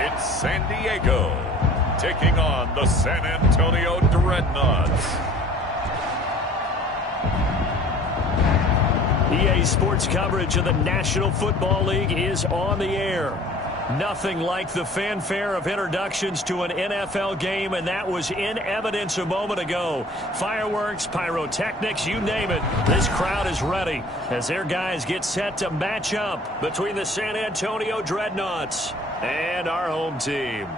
it's San Diego taking on the San Antonio Dreadnoughts. EA Sports coverage of the National Football League is on the air. Nothing like the fanfare of introductions to an NFL game, and that was in evidence a moment ago. Fireworks, pyrotechnics, you name it. This crowd is ready as their guys get set to match up between the San Antonio Dreadnoughts and our home team.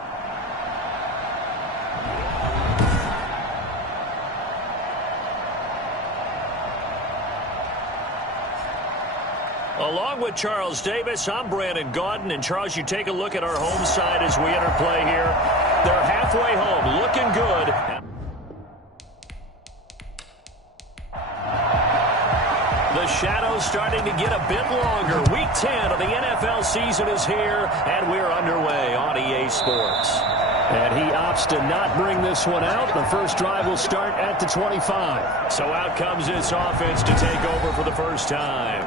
Along with Charles Davis, I'm Brandon Gaudin. And, Charles, you take a look at our home side as we enter play here. They're halfway home, looking good. The shadow's starting to get a bit longer. Week 10 of the NFL season is here, and we're underway on EA Sports. And he opts to not bring this one out. The first drive will start at the 25. So out comes this offense to take over for the first time.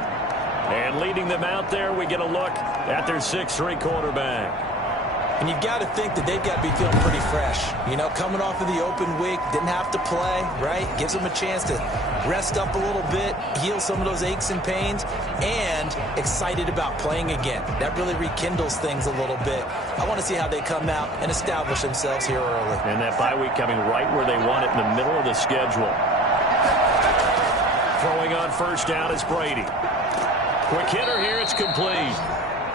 And leading them out there, we get a look at their 6'3" quarterback. And you've got to think that they've got to be feeling pretty fresh. You know, coming off of the open week, didn't have to play, right? Gives them a chance to rest up a little bit, heal some of those aches and pains, and excited about playing again. That really rekindles things a little bit. I want to see how they come out and establish themselves here early. And that bye week coming right where they want it, in the middle of the schedule. Throwing on first down is Brady. Quick hitter here, it's complete.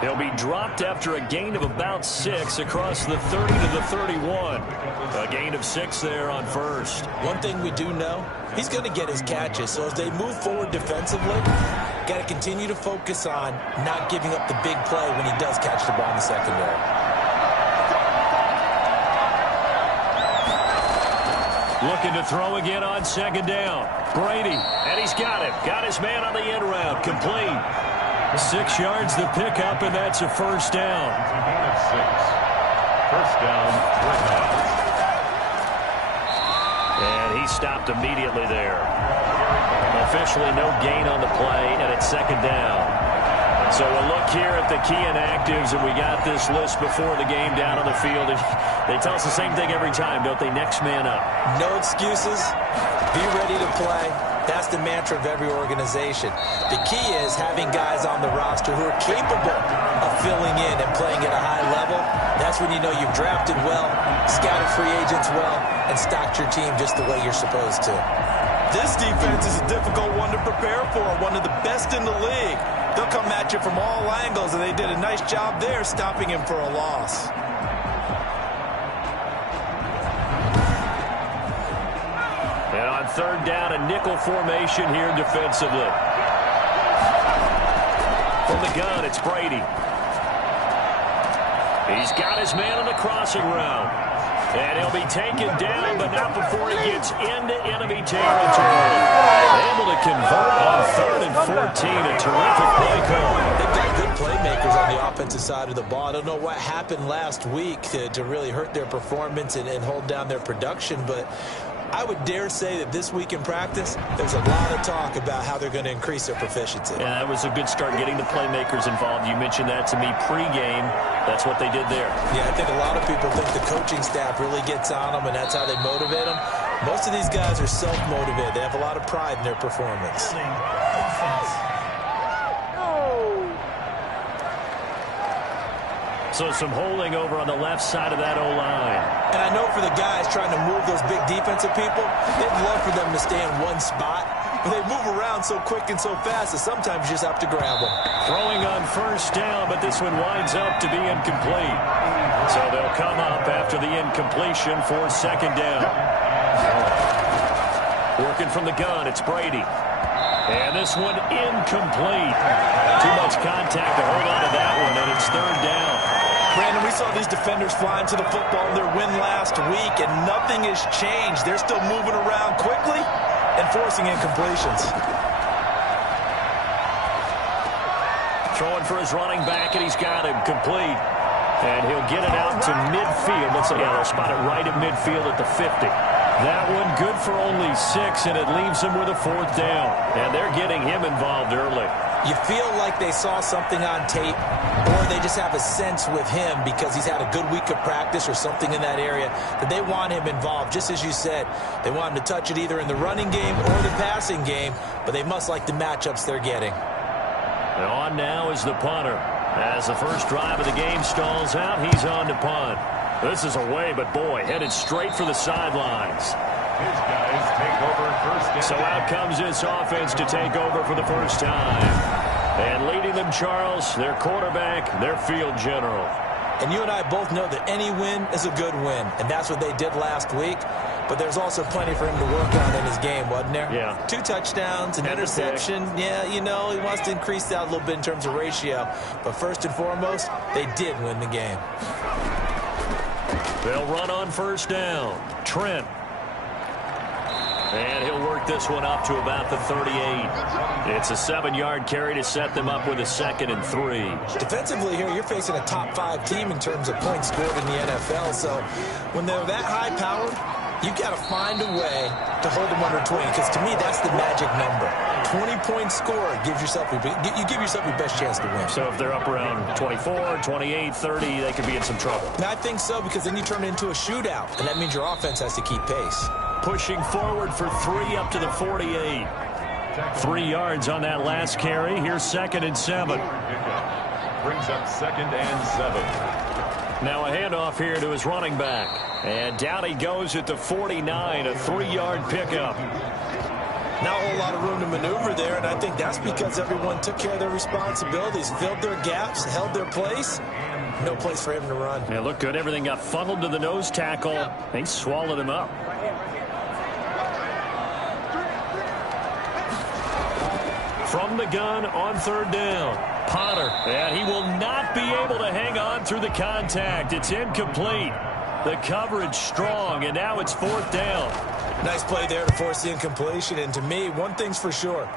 He'll be dropped after a gain of about 6 across the 30 to the 31. A gain of 6 there on first. One thing we do know, he's going to get his catches. So as they move forward defensively, got to continue to focus on not giving up the big play when he does catch the ball in the secondary. Looking to throw again on second down. Brady, and he's got it. Got his man on the end route. Complete. 6 yards the pickup, and that's a first down. First down, Dreadnoughts. And he stopped immediately there. Officially no gain on the play, and it's second down. So we'll look here at the key inactives, and we got this list before the game down on the field. And they tell us the same thing every time, don't they? Next man up. No excuses. Be ready to play. That's the mantra of every organization. The key is having guys on the roster who are capable of filling in and playing at a high level. That's when you know you've drafted well, scouted free agents well, and stocked your team just the way you're supposed to. This defense is a difficult one to prepare for, one of the best in the league. They'll come at you from all angles, and they did a nice job there stopping him for a loss. And on third down, a nickel formation here defensively. From the gun, it's Brady. He's got his man on the crossing route. And he'll be taken down, but not before he gets into enemy territory. Able to convert on 3rd and 14. A terrific play call. They've got good playmakers on the offensive side of the ball. I don't know what happened last week to really hurt their performance and hold down their production, but I would dare say that this week in practice, there's a lot of talk about how they're going to increase their proficiency. Yeah, that was a good start getting the playmakers involved. You mentioned that to me pregame. That's what they did there. Yeah, I think a lot of people think the coaching staff really gets on them, and that's how they motivate them. Most of these guys are self-motivated. They have a lot of pride in their performance. So some holding over on the left side of that O-line. And I know for the guys trying to move those big defensive people, they'd love for them to stay in one spot. But they move around so quick and so fast that sometimes you just have to grab them. Throwing on first down, but this one winds up to be incomplete. So they'll come up after the incompletion for second down. Working from the gun, it's Brady. And this one incomplete. Too much contact to hold on to that one, and it's third down. Brandon, we saw these defenders flying to the football in their win last week, and nothing has changed. They're still moving around quickly and forcing incompletions. Throwing for his running back, and he's got him complete. And he'll get it out to midfield. Let's see, they'll spot it right at midfield at the 50. That one good for only 6, and it leaves him with a 4th down. And they're getting him involved early. You feel like they saw something on tape, or they just have a sense with him because he's had a good week of practice or something in that area that they want him involved. Just as you said, they want him to touch it either in the running game or the passing game, but they must like the matchups they're getting. And on now is the punter. As the first drive of the game stalls out, he's on to punt. This is away, but boy, headed straight for the sidelines. His guys take over first down. So out comes this offense to take over for the first time. And leading them, Charles, their quarterback, their field general. And you and I both know that any win is a good win, and that's what they did last week. But there's also plenty for him to work on in his game, wasn't there? Yeah. 2 touchdowns, an interception. Yeah, you know, he wants to increase that a little bit in terms of ratio. But first and foremost, they did win the game. They'll run on first down. Trent. And he'll work this one up to about the 38. It's a 7-yard carry to set them up with a 2nd and 3. Defensively here, you're facing a top 5 team in terms of points scored in the NFL. So when they're that high-powered, you got to find a way to hold them under 20, because to me, that's the magic number. 20-point score gives yourself you give yourself your best chance to win. So if they're up around 24, 28, 30, they could be in some trouble. And I think so, because then you turn it into a shootout, and that means your offense has to keep pace. Pushing forward for 3 up to the 48. 3 yards on that last carry. Here's 2nd and 7. Brings up 2nd and 7. Now a handoff here to his running back. And down he goes at the 49, a 3-yard pickup. Not a whole lot of room to maneuver there, and I think that's because everyone took care of their responsibilities, filled their gaps, held their place. No place for him to run. Yeah, looked good. Everything got funneled to the nose tackle. They swallowed him up. From the gun on 3rd down. Potter, and he will not be able to hang on through the contact. It's incomplete. The coverage strong, and now it's 4th down. Nice play there to force the incompletion, and to me, one thing's for sure.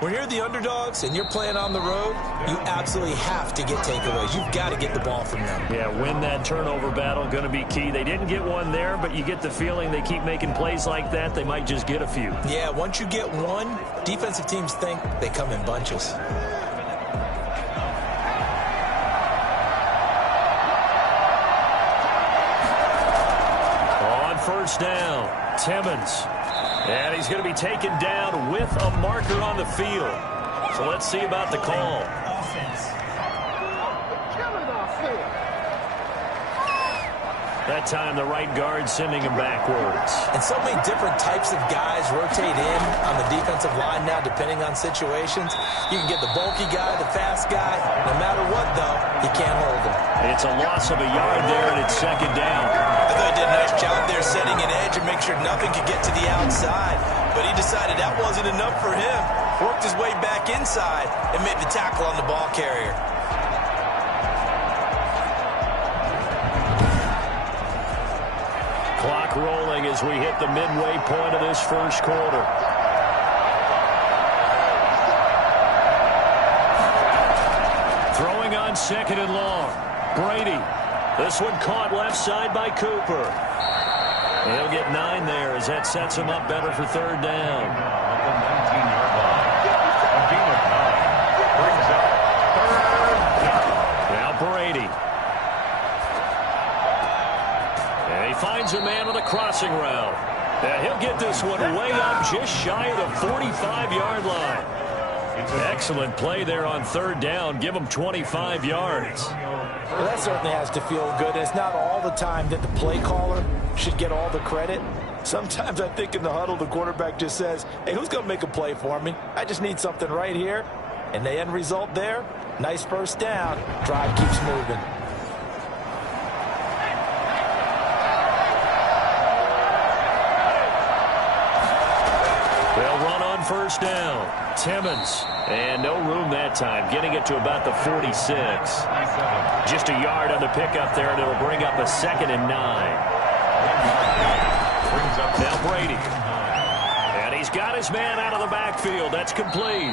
When you're the underdogs and you're playing on the road, you absolutely have to get takeaways. You've got to get the ball from them. Yeah, win that turnover battle, going to be key. They didn't get one there, but you get the feeling they keep making plays like that, they might just get a few. Yeah, once you get one, defensive teams think they come in bunches. On first down, Timmons. And he's going to be taken down with a marker on the field. So let's see about the call. That time the right guard sending him backwards. And so many different types of guys rotate in on the defensive line now, depending on situations. You can get the bulky guy, the fast guy. No matter what, though, he can't hold him. It's a loss of a yard there, and it's 2nd down. I thought he did a nice job there setting an edge and make sure nothing could get to the outside. But he decided that wasn't enough for him. Worked his way back inside and made the tackle on the ball carrier. Clock rolling as we hit the midway point of this first quarter. Throwing on 2nd and long. Brady. This one caught left side by Cooper. He'll get 9 there as that sets him up better for 3rd down. At the 19-yard line. A gain of 9 brings up 3rd down. Now Brady. And he finds a man on the crossing route. And he'll get this one way up just shy of the 45-yard line. Excellent play there on 3rd down. Give him 25 yards. Well, that certainly has to feel good. It's not all the time that the play caller should get all the credit. Sometimes I think in the huddle, the quarterback just says, hey, who's going to make a play for me? I just need something right here. And the end result there, nice first down. Drive keeps moving. They'll run on first down. Timmons. And no room that time. Getting it to about the 46. Just a yard on the pickup there, and it'll bring up a 2nd and 9. Now Brady. And he's got his man out of the backfield. That's complete.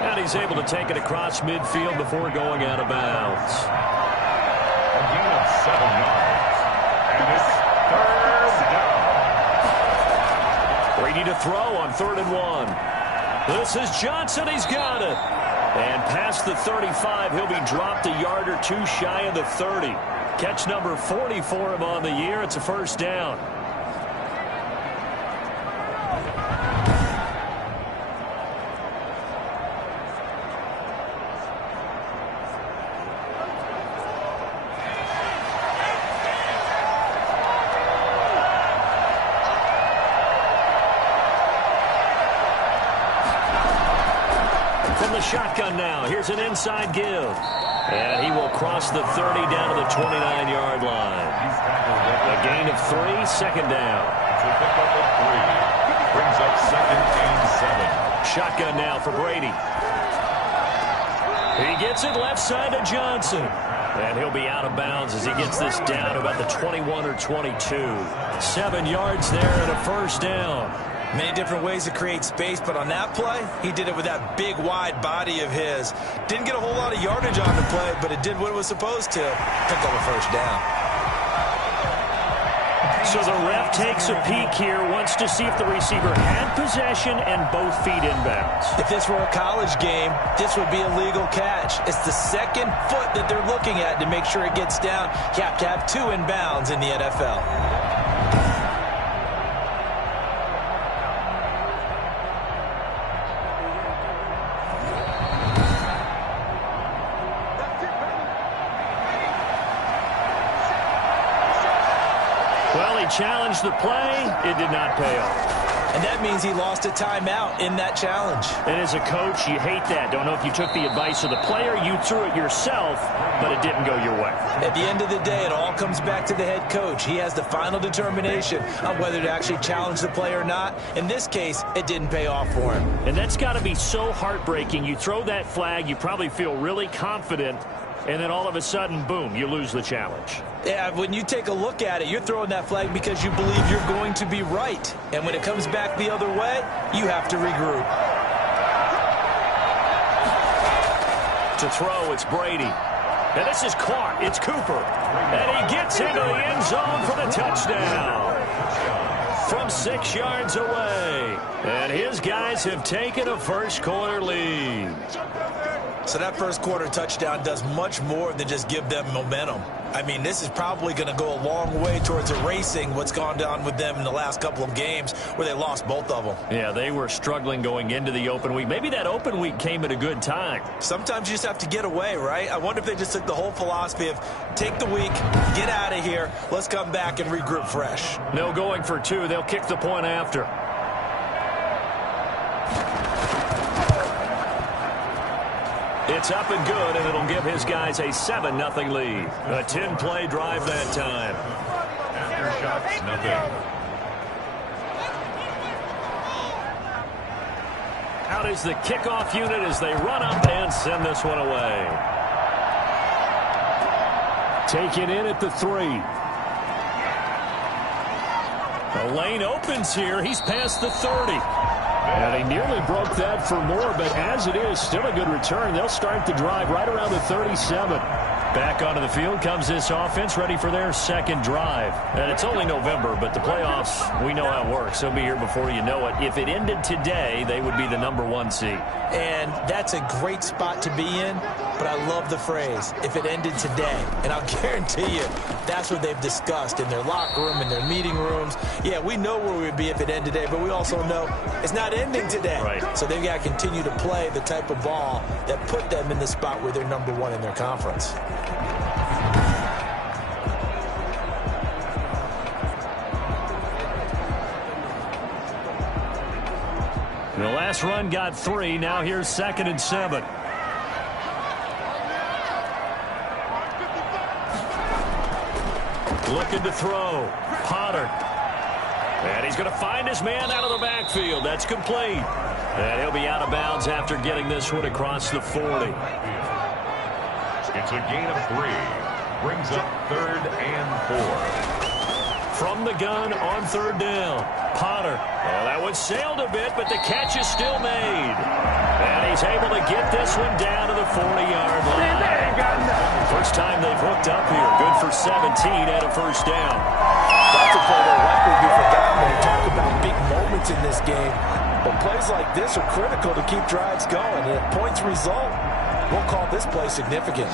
And he's able to take it across midfield before going out of bounds. A gain of 7 yards. And it's 3rd down. Brady to throw on 3rd and 1. This is Johnson. He's got it. And past the 35, he'll be dropped a yard or two shy of the 30. Catch number 40 for him on the year. It's a first down. Shotgun now. Here's an inside give. And he will cross the 30 down to the 29-yard line. A gain of 3, second down. It's a pickup of 3. Brings up 2nd and 7. Shotgun now for Brady. He gets it left side to Johnson. And he'll be out of bounds as he gets this down to about the 21 or 22. 7 yards there and a first down. Many different ways to create space, but on that play, he did it with that big, wide body of his. Didn't get a whole lot of yardage on the play, but it did what it was supposed to. Pick up a first down. So the ref takes a peek here, wants to see if the receiver had possession and both feet inbounds. If this were a college game, this would be a legal catch. It's the second foot that they're looking at to make sure it gets down. You have to have 2 inbounds in the NFL. Challenged the play. It did not pay off. And that means he lost a timeout in that challenge. And as a coach, you hate that. Don't know if you took the advice of the player, you threw it yourself, but it didn't go your way. At the end of the day, it all comes back to the head coach. He has the final determination on whether to actually challenge the play or not. In this case, it didn't pay off for him. And that's got to be so heartbreaking. You throw that flag, you probably feel really confident, and then all of a sudden, boom, you lose the challenge. Yeah, when you take a look at it, you're throwing that flag because you believe you're going to be right. And when it comes back the other way, you have to regroup. To throw, it's Brady. And this is caught. It's Cooper. And he gets into the end zone for the touchdown. From 6 yards away. And his guys have taken a first-quarter lead. So that first quarter touchdown does much more than just give them momentum. I mean, this is probably going to go a long way towards erasing what's gone down with them in the last couple of games where they lost both of them. Yeah, they were struggling going into the open week. Maybe that open week came at a good time. Sometimes you just have to get away, right? I wonder if they just took the whole philosophy of take the week, get out of here, let's come back and regroup fresh. No going for 2. They'll kick the point after. It's up and good, and it'll give his guys a 7-0 lead. A 10-play drive that time. Aftershocks, nothing. Out is the kickoff unit as they run up and send this one away. Taken in at the 3. The lane opens here. He's past the 30. And he nearly broke that for more, but as it is, still a good return. They'll start the drive right around the 37. Back onto the field comes this offense, ready for their second drive. And it's only November, but the playoffs, we know how it works. They'll be here before you know it. If it ended today, they would be the #1 seed. And that's a great spot to be in, but I love the phrase, if it ended today. And I'll guarantee you, that's what they've discussed in their locker room, in their meeting rooms. Yeah, we know where we'd be if it ended today, but we also know it's not ending today. Right. So they've got to continue to play the type of ball that put them in the spot where they're #1 in their conference. The last run got 3. Now here's 2nd and 7. Looking to throw. Potter. And he's going to find his man out of the backfield. That's complete. And he'll be out of bounds after getting this one across the 40. It's a gain of 3. Brings up 3rd and 4. From the gun on 3rd down. Potter. Well, that one sailed a bit, but the catch is still made. And he's able to get this one down to the 40-yard line. First time they've hooked up here. Good for 17 and a first down. That's a play that likely be forgotten when you talk about big moments in this game. But plays like this are critical to keep drives going. And if points result, We'll call this play significant.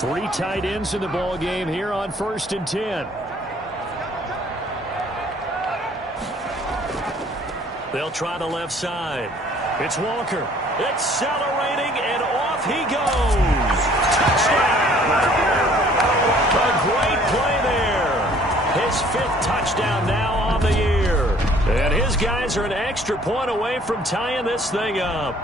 Three tight ends in the ball game here on 1st and 10. They'll try the left side. It's Walker. Accelerating, and off he goes. Touchdown! A great play there. His 5th touchdown now on the year. And his guys are an extra point away from tying this thing up.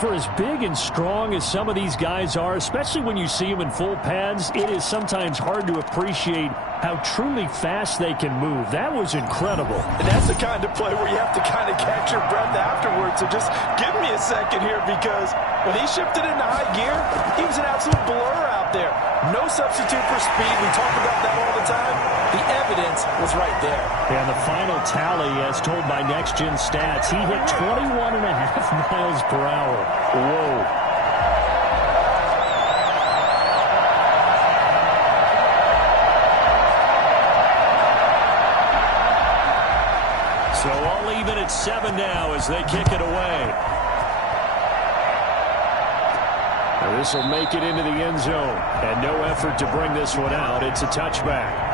For as big and strong as some of these guys are, especially when you see them in full pads, it is sometimes hard to appreciate how truly fast they can move. That was incredible. And that's the kind of play where you have to kind of catch your breath afterwards. So just give me a second here, because when he shifted into high gear, he was an absolute blur out there. No substitute for speed. We talk about that all the time. The evidence was right there. And the final tally, as told by Next Gen Stats, he hit 21.5 miles per hour. Whoa. So all even at 7 now as they kick it away. Now this will make it into the end zone. And no effort to bring this one out. It's a touchback.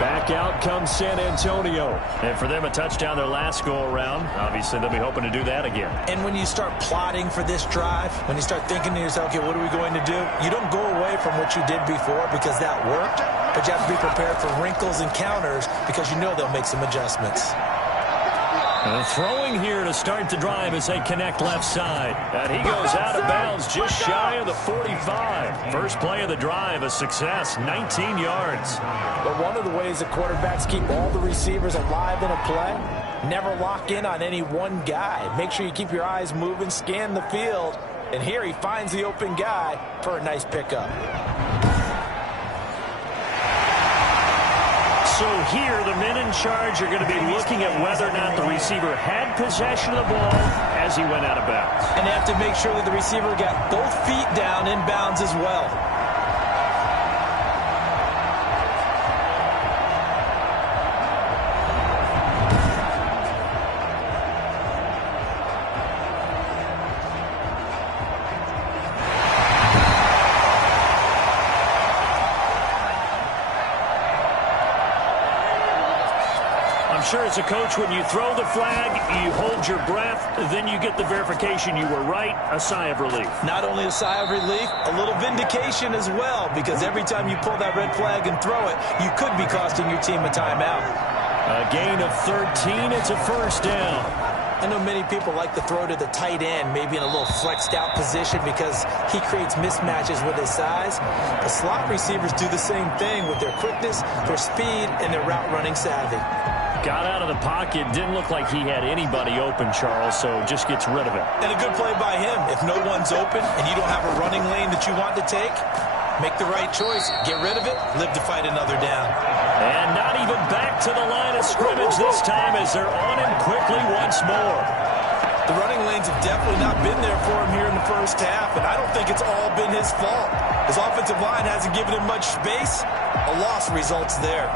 Back out comes San Antonio. And for them, a touchdown their last go-around. Obviously, they'll be hoping to do that again. And when you start plotting for this drive, when you start thinking to yourself, okay, what are we going to do? You don't go away from what you did before because that worked. But you have to be prepared for wrinkles and counters because you know they'll make some adjustments. Throwing here to start the drive as they connect left side. And he goes out of bounds just shy of the 45. First play of the drive, a success, 19 yards. But one of the ways that quarterbacks keep all the receivers alive in a play, never lock in on any one guy. Make sure you keep your eyes moving, scan the field. And here he finds the open guy for a nice pickup. So here, the men in charge are going to be looking at whether or not the receiver had possession of the ball as he went out of bounds. And they have to make sure that the receiver got both feet down in bounds as well. Sure, as a coach, when you throw the flag, you hold your breath, then you get the verification you were right, a sigh of relief. Not only a sigh of relief, a little vindication as well, because every time you pull that red flag and throw it, you could be costing your team a timeout. A gain of 13, it's a first down. I know many people like to throw to the tight end, maybe in a little flexed out position because he creates mismatches with his size. The slot receivers do the same thing with their quickness, their speed, and their route running savvy. Got out of the pocket. Didn't look like he had anybody open, Charles, so just gets rid of it. And a good play by him. If no one's open and you don't have a running lane that you want to take, make the right choice. Get rid of it. Live to fight another down. And not even back to the line of scrimmage this time as they're on him quickly once more. The running lanes have definitely not been there for him here in the first half, and I don't think it's all been his fault. His offensive line hasn't given him much space. A loss results there.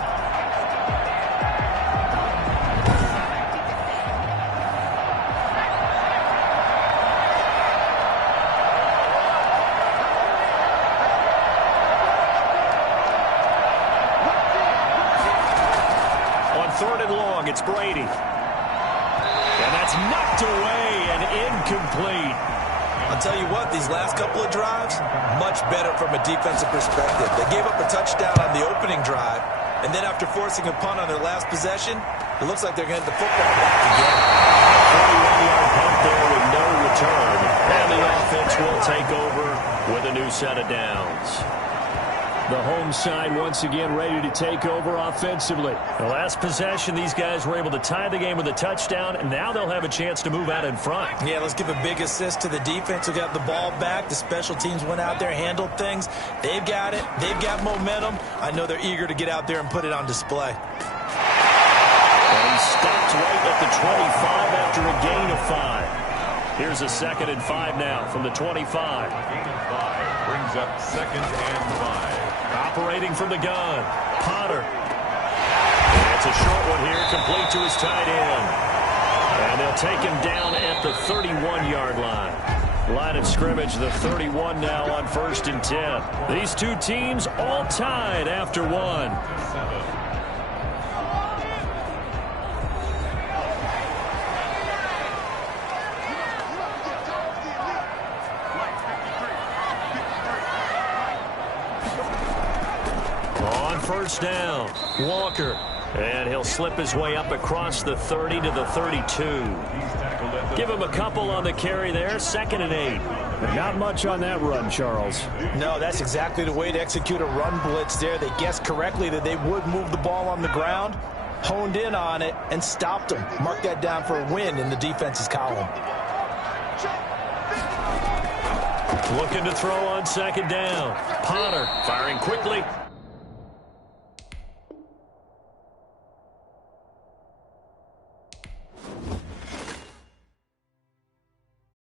It's Brady. And that's knocked away and incomplete. I'll tell you what, these last couple of drives, much better from a defensive perspective. They gave up a touchdown on the opening drive, and then after forcing a punt on their last possession, it looks like they're going to get the football back again. 41-yard punt there with no return. And the offense will take over with a new set of downs. The home side once again ready to take over offensively. The last possession, these guys were able to tie the game with a touchdown, and now they'll have a chance to move out in front. Yeah, let's give a big assist to the defense who got the ball back. The special teams went out there, handled things. They've got it. They've got momentum. I know they're eager to get out there and put it on display. And he stopped right at the 25 after a gain of 5. Here's a 2nd and 5 now from the 25. Gain of 5 brings up 2nd and 5. Operating from the gun, Potter. And It's a short one here, complete to his tight end. And they'll take him down at the 31-yard line. Line of scrimmage, the 31 now on 1st and 10. These two teams all tied after one. On 1st down, Walker. And he'll slip his way up across the 30 to the 32. Give him a couple on the carry there, 2nd and 8. Not much on that run, Charles. No, that's exactly the way to execute a run blitz there. They guessed correctly that they would move the ball on the ground, honed in on it, and stopped them. Mark that down for a win in the defense's column. Looking to throw on 2nd down. Potter firing quickly.